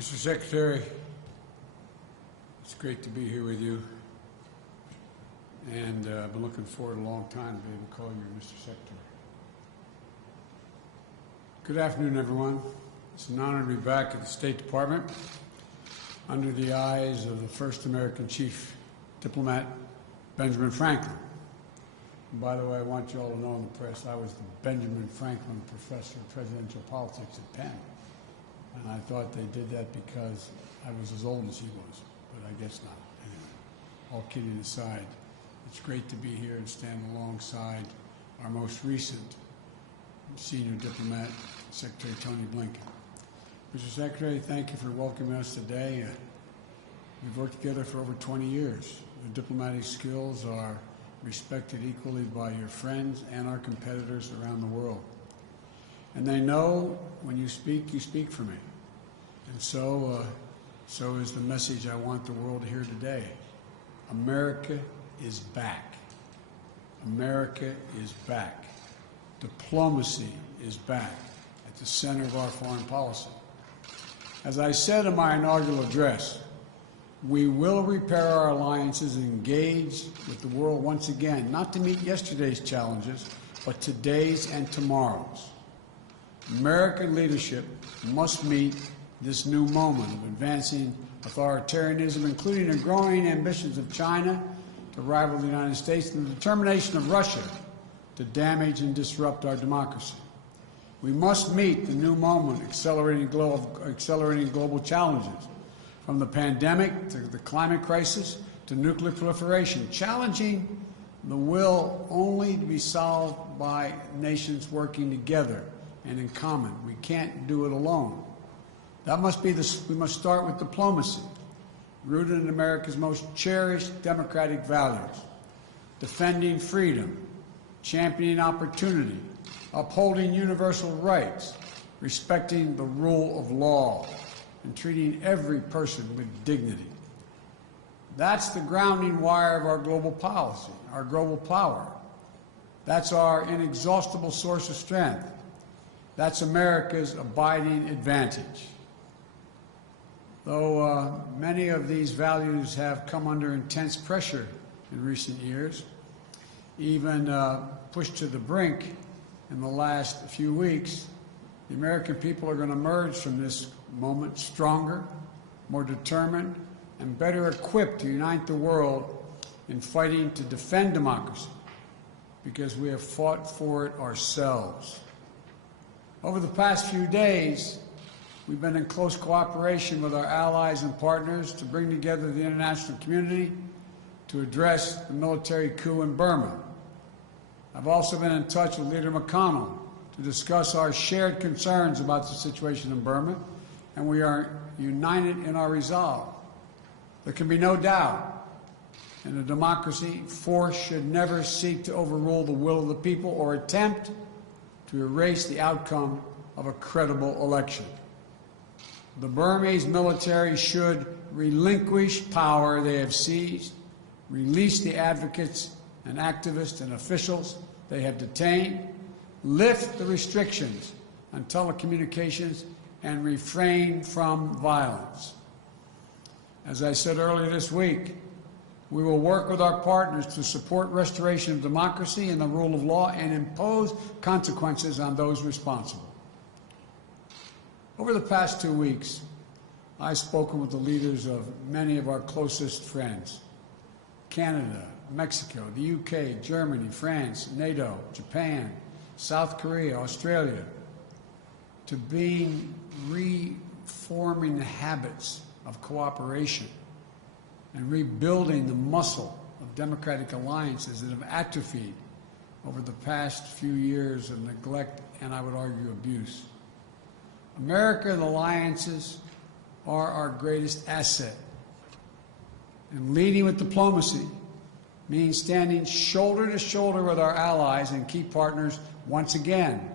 Mr. Secretary, it's great to be here with you, and I've been looking forward a long time to be able to call you Mr. Secretary. Good afternoon, everyone. It's an honor to be back at the State Department under the eyes of the first American chief diplomat, Benjamin Franklin. And by the way, I want you all to know in the press, I was the Benjamin Franklin Professor of Presidential Politics at Penn. And I thought they did that because I was as old as he was, but I guess not. Anyway, all kidding aside, it's great to be here and stand alongside our most recent senior diplomat, Secretary Tony Blinken. Mr. Secretary, thank you for welcoming us today. We've worked together for over 20 years. Your diplomatic skills are respected equally by your friends and our competitors around the world. And they know when you speak for me. And so is the message I want the world to hear today. America is back. America is back. Diplomacy is back at the center of our foreign policy. As I said in my inaugural address, we will repair our alliances and engage with the world once again, not to meet yesterday's challenges, but today's and tomorrow's. American leadership must meet this new moment of advancing authoritarianism, including the growing ambitions of China to rival the United States and the determination of Russia to damage and disrupt our democracy. We must meet the new moment, accelerating global challenges, from the pandemic to the climate crisis to nuclear proliferation, challenging the will only to be solved by nations working together and in common. We can't do it alone. We must start with diplomacy, rooted in America's most cherished democratic values, defending freedom, championing opportunity, upholding universal rights, respecting the rule of law, and treating every person with dignity. That's the grounding wire of our global policy, our global power. That's our inexhaustible source of strength. That's America's abiding advantage. Though many of these values have come under intense pressure in recent years, even pushed to the brink in the last few weeks, the American people are going to emerge from this moment stronger, more determined, and better equipped to unite the world in fighting to defend democracy, because we have fought for it ourselves. Over the past few days, we've been in close cooperation with our allies and partners to bring together the international community to address the military coup in Burma. I've also been in touch with Leader McConnell to discuss our shared concerns about the situation in Burma, and we are united in our resolve. There can be no doubt, in a democracy, force should never seek to overrule the will of the people or attempt to erase the outcome of a credible election. The Burmese military should relinquish power they have seized, release the advocates and activists and officials they have detained, lift the restrictions on telecommunications, and refrain from violence. As I said earlier this week, we will work with our partners to support restoration of democracy and the rule of law and impose consequences on those responsible. Over the past 2 weeks, I've spoken with the leaders of many of our closest friends: Canada, Mexico, the UK, Germany, France, NATO, Japan, South Korea, Australia, to reforming the habits of cooperation and rebuilding the muscle of democratic alliances that have atrophied over the past few years of neglect and, I would argue, abuse. America and alliances are our greatest asset. And leading with diplomacy means standing shoulder to shoulder with our allies and key partners once again.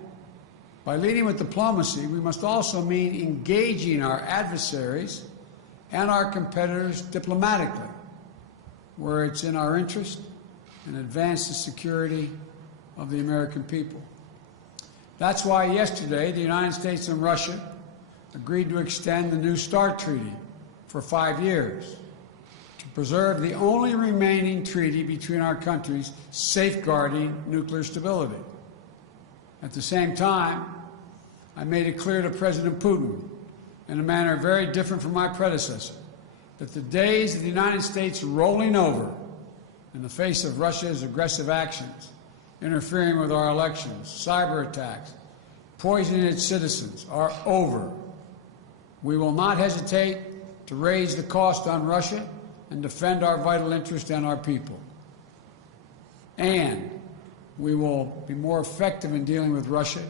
By leading with diplomacy, we must also mean engaging our adversaries and our competitors diplomatically, where it's in our interest, and advance the security of the American people. That's why yesterday the United States and Russia agreed to extend the New START Treaty for 5 years to preserve the only remaining treaty between our countries safeguarding nuclear stability. At the same time, I made it clear to President Putin, in a manner very different from my predecessor, that the days of the United States rolling over in the face of Russia's aggressive actions, interfering with our elections, cyber attacks, poisoning its citizens, are over. We will not hesitate to raise the cost on Russia and defend our vital interest and our people. And we will be more effective in dealing with Russia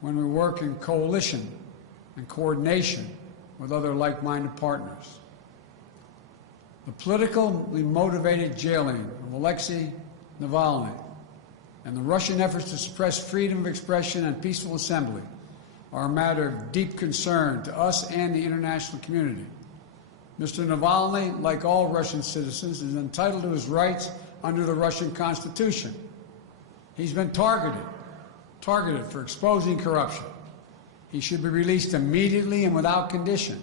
when we work in coalition and coordination with other like-minded partners. The politically motivated jailing of Alexei Navalny and the Russian efforts to suppress freedom of expression and peaceful assembly are a matter of deep concern to us and the international community. Mr. Navalny, like all Russian citizens, is entitled to his rights under the Russian Constitution. He's been targeted for exposing corruption. He should be released immediately and without condition.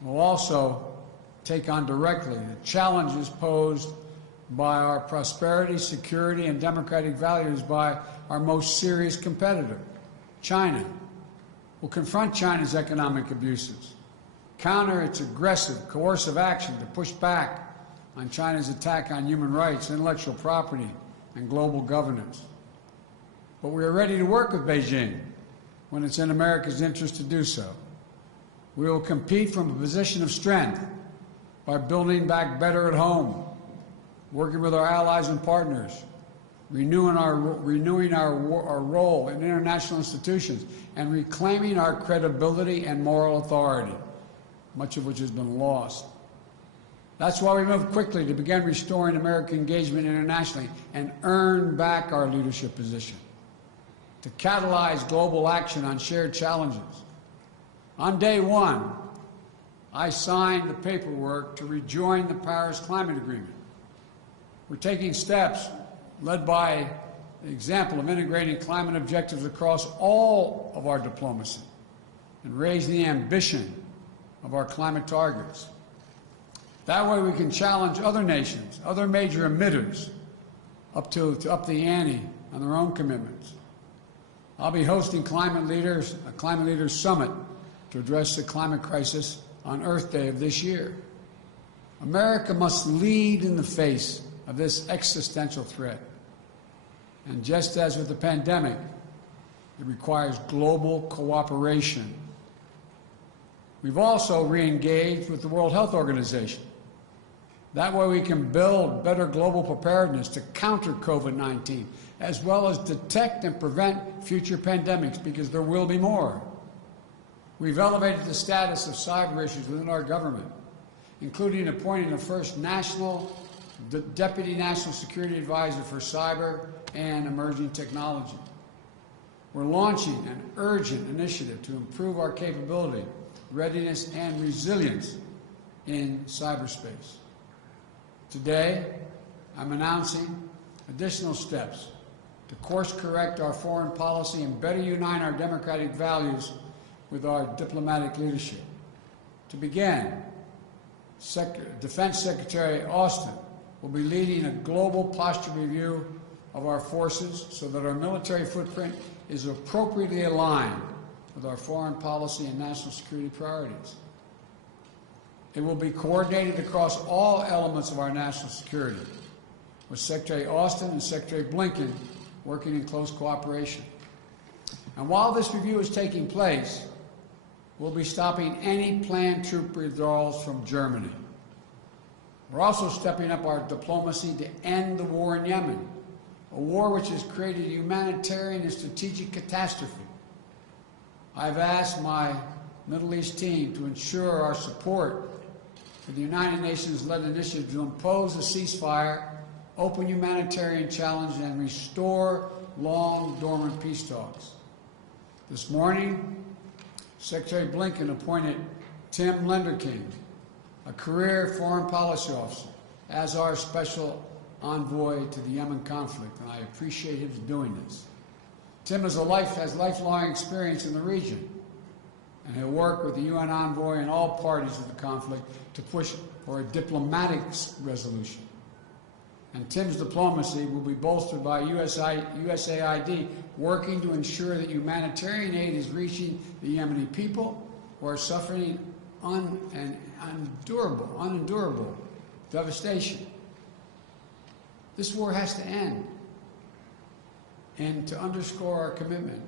We'll also take on directly the challenges posed by our prosperity, security, and democratic values by our most serious competitor, China. We'll confront China's economic abuses, counter its aggressive, coercive action to push back on China's attack on human rights, intellectual property, and global governance. But we are ready to work with Beijing when it's in America's interest to do so. We will compete from a position of strength by building back better at home, working with our allies and partners, renewing our role in international institutions, and reclaiming our credibility and moral authority, much of which has been lost. That's why we moved quickly to begin restoring American engagement internationally and earn back our leadership position, to catalyze global action on shared challenges. On day one, I signed the paperwork to rejoin the Paris Climate Agreement. We're taking steps led by the example of integrating climate objectives across all of our diplomacy and raising the ambition of our climate targets. That way we can challenge other nations, other major emitters, to up the ante on their own commitments. I'll be hosting a Climate Leaders Summit to address the climate crisis on Earth Day of this year. America must lead in the face of this existential threat. And just as with the pandemic, it requires global cooperation. We've also re-engaged with the World Health Organization. That way we can build better global preparedness to counter COVID-19, as well as detect and prevent future pandemics, because there will be more. We've elevated the status of cyber issues within our government, including appointing the first Deputy National Security Advisor for Cyber and Emerging Technology. We're launching an urgent initiative to improve our capability, readiness, and resilience in cyberspace. Today, I'm announcing additional steps to course-correct our foreign policy and better unite our democratic values with our diplomatic leadership. To begin, Defense Secretary Austin will be leading a global posture review of our forces so that our military footprint is appropriately aligned with our foreign policy and national security priorities. It will be coordinated across all elements of our national security, with Secretary Austin and Secretary Blinken working in close cooperation. And while this review is taking place, we'll be stopping any planned troop withdrawals from Germany. We're also stepping up our diplomacy to end the war in Yemen, a war which has created a humanitarian and strategic catastrophe. I've asked my Middle East team to ensure our support for the United Nations-led initiative to impose a ceasefire, open humanitarian challenge, and restore long-dormant peace talks. This morning, Secretary Blinken appointed Tim Lenderking, a career foreign policy officer, as our special envoy to the Yemen conflict, and I appreciate his doing this. Tim has lifelong experience in the region. and he'll work with the UN envoy and all parties of the conflict to push for a diplomatic resolution. And Tim's diplomacy will be bolstered by USAID working to ensure that humanitarian aid is reaching the Yemeni people who are suffering unendurable devastation. This war has to end. And to underscore our commitment,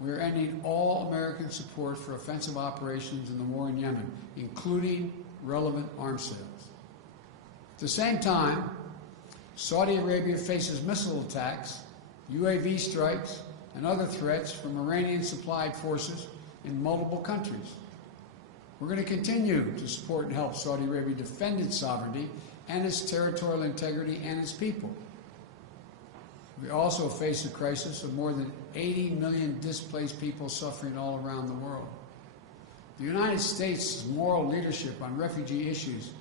we are ending all American support for offensive operations in the war in Yemen, including relevant arms sales. At the same time, Saudi Arabia faces missile attacks, UAV strikes, and other threats from Iranian-supplied forces in multiple countries. We're going to continue to support and help Saudi Arabia defend its sovereignty and its territorial integrity and its people. We also face a crisis of more than 80 million displaced people suffering all around the world. The United States' moral leadership on refugee issues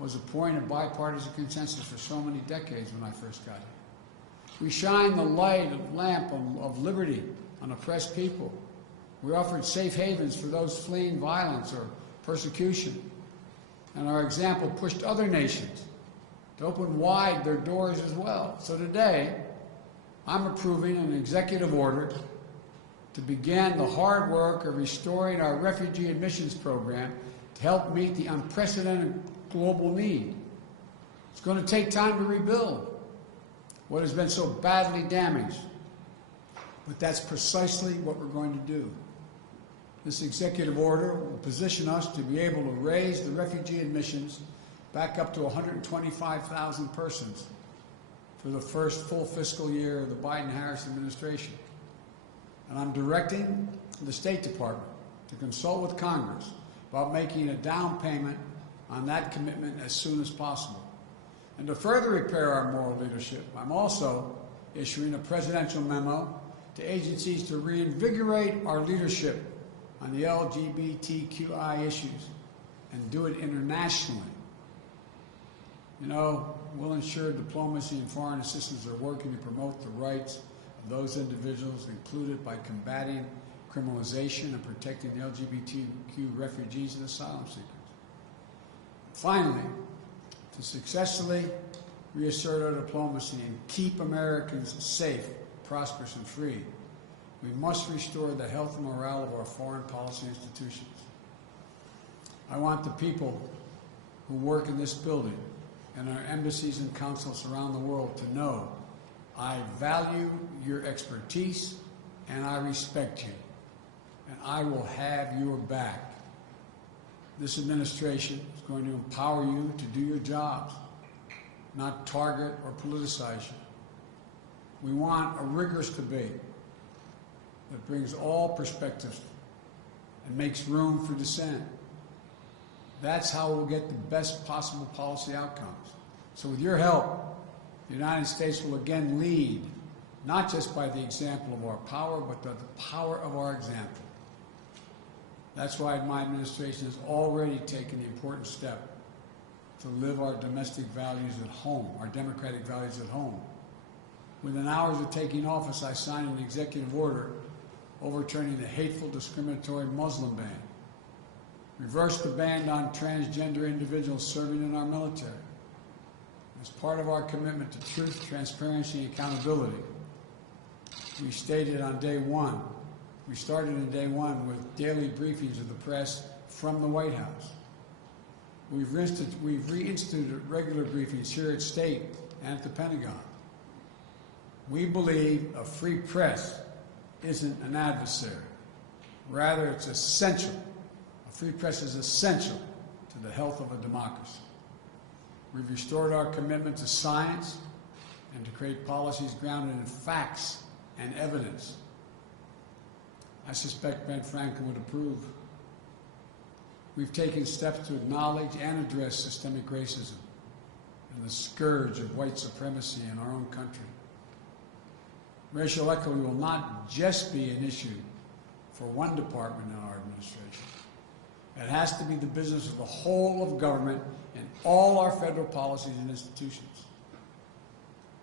was a point of bipartisan consensus for so many decades when I first got here. We shined the lamp of liberty on oppressed people. We offered safe havens for those fleeing violence or persecution. And our example pushed other nations to open wide their doors as well. So today, I'm approving an executive order to begin the hard work of restoring our refugee admissions program to help meet the unprecedented global need. It's going to take time to rebuild what has been so badly damaged, but that's precisely what we're going to do. This executive order will position us to be able to raise the refugee admissions back up to 125,000 persons for the first full fiscal year of the Biden-Harris administration. And I'm directing the State Department to consult with Congress about making a down payment on that commitment as soon as possible. And to further repair our moral leadership, I'm also issuing a presidential memo to agencies to reinvigorate our leadership on the LGBTQI issues and do it internationally. You know, we'll ensure diplomacy and foreign assistance are working to promote the rights of those individuals included by combating criminalization and protecting the LGBTQ refugees and asylum seekers. Finally, to successfully reassert our diplomacy and keep Americans safe, prosperous, and free, we must restore the health and morale of our foreign policy institutions. I want the people who work in this building and our embassies and consulates around the world to know I value your expertise and I respect you, and I will have your back. This administration is going to empower you to do your jobs, not target or politicize you. We want a rigorous debate that brings all perspectives and makes room for dissent. That's how we'll get the best possible policy outcomes. So with your help, the United States will again lead, not just by the example of our power, but by the power of our example. That's why my administration has already taken the important step to live our domestic values at home, our democratic values at home. Within hours of taking office, I signed an executive order overturning the hateful, discriminatory Muslim ban, reversed the ban on transgender individuals serving in our military. As part of our commitment to truth, transparency, and accountability, we started on day one with daily briefings of the press from the White House. We've reinstituted regular briefings here at State and at the Pentagon. We believe a free press isn't an adversary. Rather, it's essential. A free press is essential to the health of a democracy. We've restored our commitment to science and to create policies grounded in facts and evidence. I suspect Ben Franklin would approve. We've taken steps to acknowledge and address systemic racism and the scourge of white supremacy in our own country. Racial equity will not just be an issue for one department in our administration. It has to be the business of the whole of government and all our federal policies and institutions.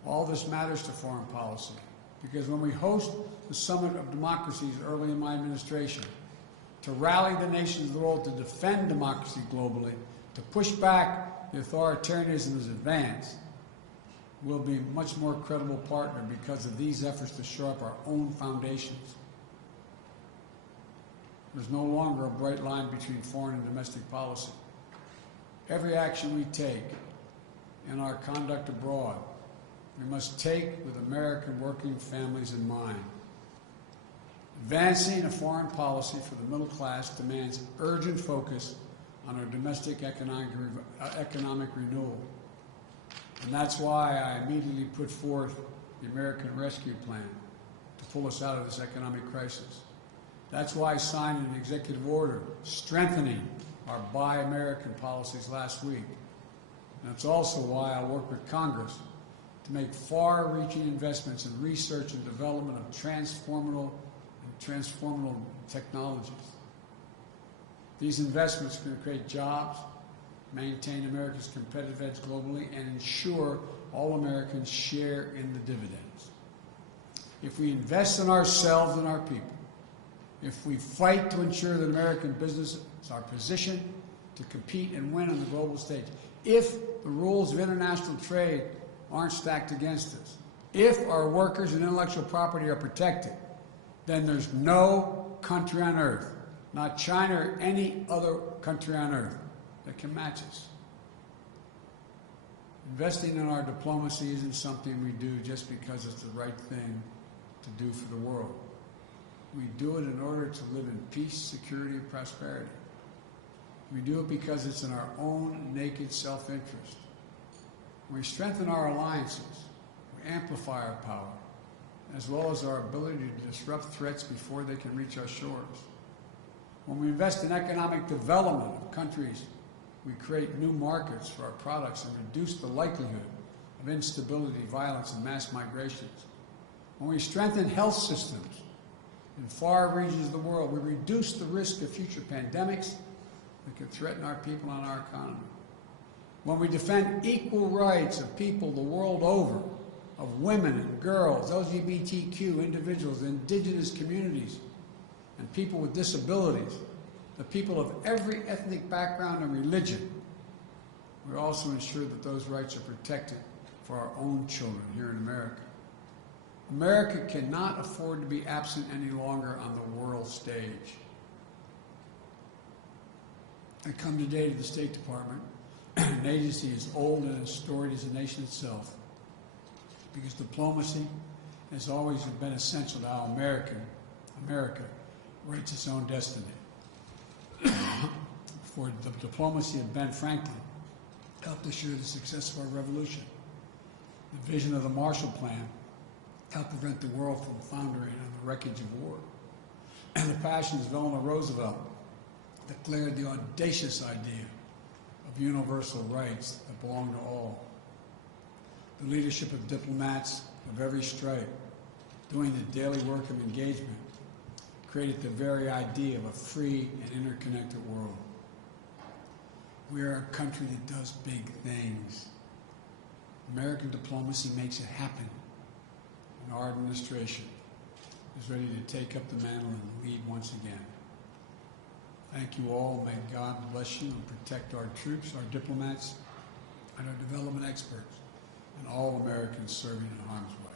All this matters to foreign policy because when we host the Summit of Democracies early in my administration, to rally the nations of the world to defend democracy globally, to push back the authoritarianism's advance, we'll be a much more credible partner because of these efforts to shore up our own foundations. There's no longer a bright line between foreign and domestic policy. Every action we take in our conduct abroad, we must take with American working families in mind. Advancing a foreign policy for the middle class demands urgent focus on our domestic economic renewal. And that's why I immediately put forth the American Rescue Plan to pull us out of this economic crisis. That's why I signed an executive order strengthening our Buy American policies last week. And it's also why I work with Congress to make far-reaching investments in research and development of transformative technologies. These investments can create jobs, maintain America's competitive edge globally, and ensure all Americans share in the dividends. If we invest in ourselves and our people, if we fight to ensure that American businesses are positioned to compete and win on the global stage, if the rules of international trade aren't stacked against us, if our workers and intellectual property are protected, then there's no country on earth, not China or any other country on earth, that can match us. Investing in our diplomacy isn't something we do just because it's the right thing to do for the world. We do it in order to live in peace, security, and prosperity. We do it because it's in our own naked self-interest. We strengthen our alliances, we amplify our power, as well as our ability to disrupt threats before they can reach our shores. When we invest in economic development of countries, we create new markets for our products and reduce the likelihood of instability, violence, and mass migrations. When we strengthen health systems in far regions of the world, we reduce the risk of future pandemics that could threaten our people and our economy. When we defend equal rights of people the world over, of women and girls, LGBTQ individuals, indigenous communities, and people with disabilities, the people of every ethnic background and religion, we also ensure that those rights are protected for our own children here in America. America cannot afford to be absent any longer on the world stage. I come today to the State Department, an agency as old and as storied as the nation itself, because diplomacy has always been essential to how America writes its own destiny. For the diplomacy of Ben Franklin helped assure the success of our revolution. The vision of the Marshall Plan helped prevent the world from foundering on the wreckage of war. And the passions of Eleanor Roosevelt declared the audacious idea of universal rights that belong to all. The leadership of diplomats of every stripe doing the daily work of engagement created the very idea of a free and interconnected world. We are a country that does big things. American diplomacy makes it happen. And our administration is ready to take up the mantle and lead once again. Thank you all. May God bless you and protect our troops, our diplomats, and our development experts, and all Americans serving in harm's way.